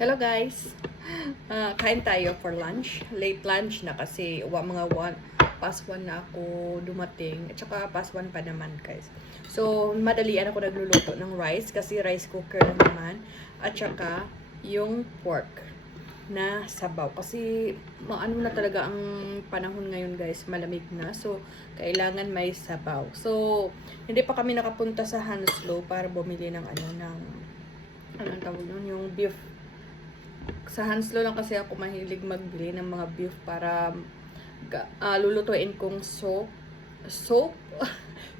Hello guys! Kain tayo for lunch. Late lunch na kasi mga 1, past 1 na ako dumating. At saka past 1 pa naman guys. So, madalian ako nagluluto ng rice kasi rice cooker lang naman. At saka yung pork na sabaw. Kasi ano na talaga ang panahon ngayon guys, malamig na. So, kailangan may sabaw. So, hindi pa kami nakapunta sa Hanslow para bumili ng anong tawag nun, yung beef. Sa Hanslow lang kasi ako mahilig magbili ng mga beef para lulutuin kong soup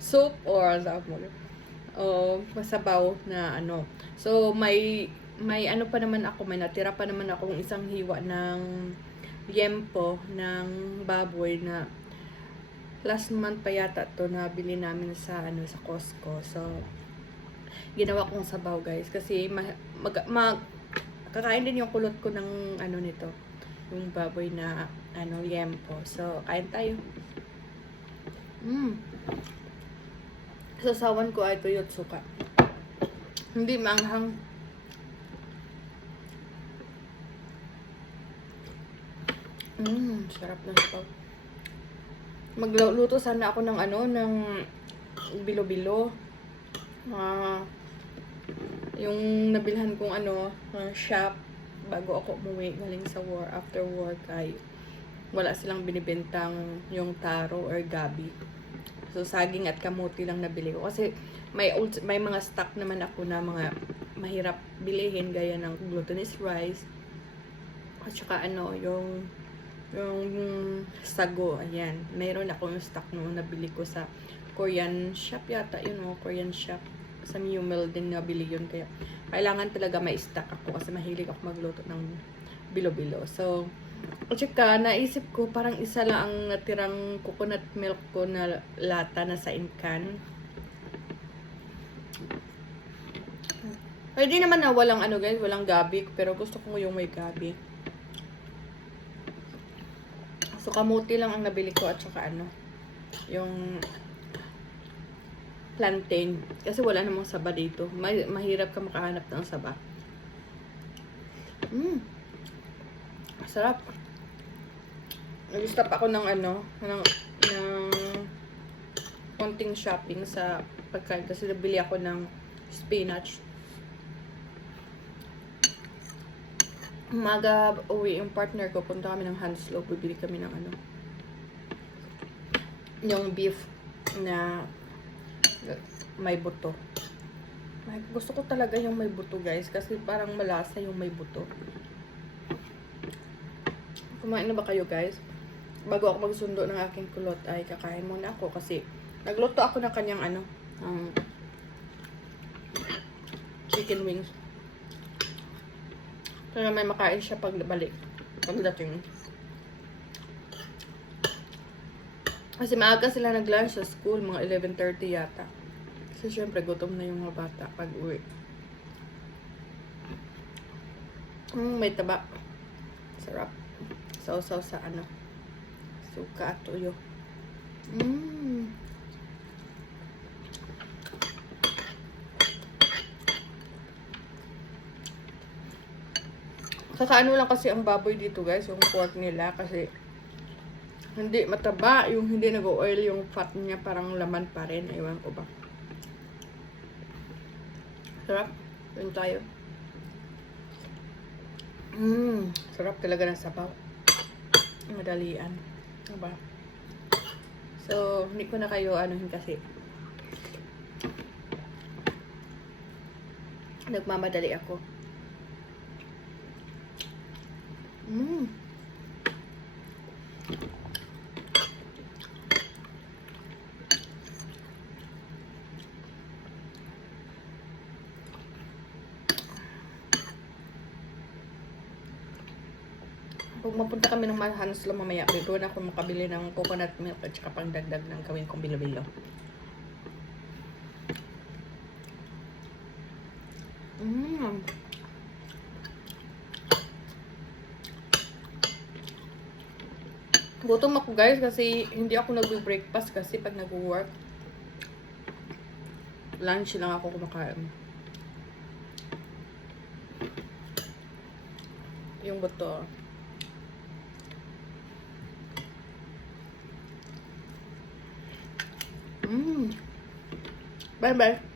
soup or masabaw na ano. So may ano pa naman ako, may natira pa naman akong isang hiwa ng liempo ng baboy na last month pa yata to na bili namin sa sa Costco. So ginawa kong sabaw guys kasi kakain din yung kulot ko ng nito, yung baboy na liempo. So kain tayo. Sasawan ko ay tuyot suka, hindi manghang. Sarap ng sabaw. Magluto sana ako ng ng bilo-bilo. Yung nabilhan kong shop bago ako umuwi galing sa after work ay wala silang binibentang yung taro or gabi. So saging at kamuti lang nabili ko kasi may mga stock naman ako na mga mahirap bilihin gaya ng glutinous rice at saka yung sago. Ayan, mayroon ako yung stock noon nabili ko sa Korean shop yata yun, Korean shop. Sa Mumel din nabili yun, kaya kailangan talaga may stock ako kasi mahilig ako magluto ng bilo-bilo. So, at saka naisip ko parang isa lang ang natirang coconut milk ko na lata na sa can. Pwede naman na walang guys, walang gabi, pero gusto ko yung may gabi. So, kamuti lang ang nabili ko at saka yung plantain. Kasi wala namang saba dito. Mahirap ka makahanap ng saba. Sarap. Nag-stop ako ng konting shopping sa pagkain kasi nabili ako ng spinach. Umaga uwi yung partner ko, punta kami ng Hanslow, bibili kami ng yung beef na may buto. Gusto ko talaga yung may buto guys kasi parang malasa yung may buto. Kumain na ba kayo guys? Bago ako magsundo ng aking kulot ay kakain muna ako kasi nagluto ako ng kanyang chicken wings. Kaya may makain siya pagdating. Kasi maaga sila nag-lunch sa school, mga 11:30 yata. Kasi syempre gutom na yung mga bata pag uwi. May taba. Sarap. Sausaw sa suka at tuyo. Kakaano lang kasi ang baboy dito guys, yung pork nila kasi hindi mataba, yung hindi nag-oil yung fat niya, parang laman pa rin. Ewan ko ba. Sarap. Yun tayo. Sarap talaga ng sabaw. Madalian. Diba? So, hindi ko na kayo kasi nagmamadali ako. Pag mapunta kami ng Hanslow mamaya, doon ako makabili ng coconut milk at saka pangdagdag ng gawin kong bilo-bilo. Gutom ako guys kasi hindi ako nag-breakfast kasi pag nag-work lunch lang ako kumakain. yung buto. Bye bye.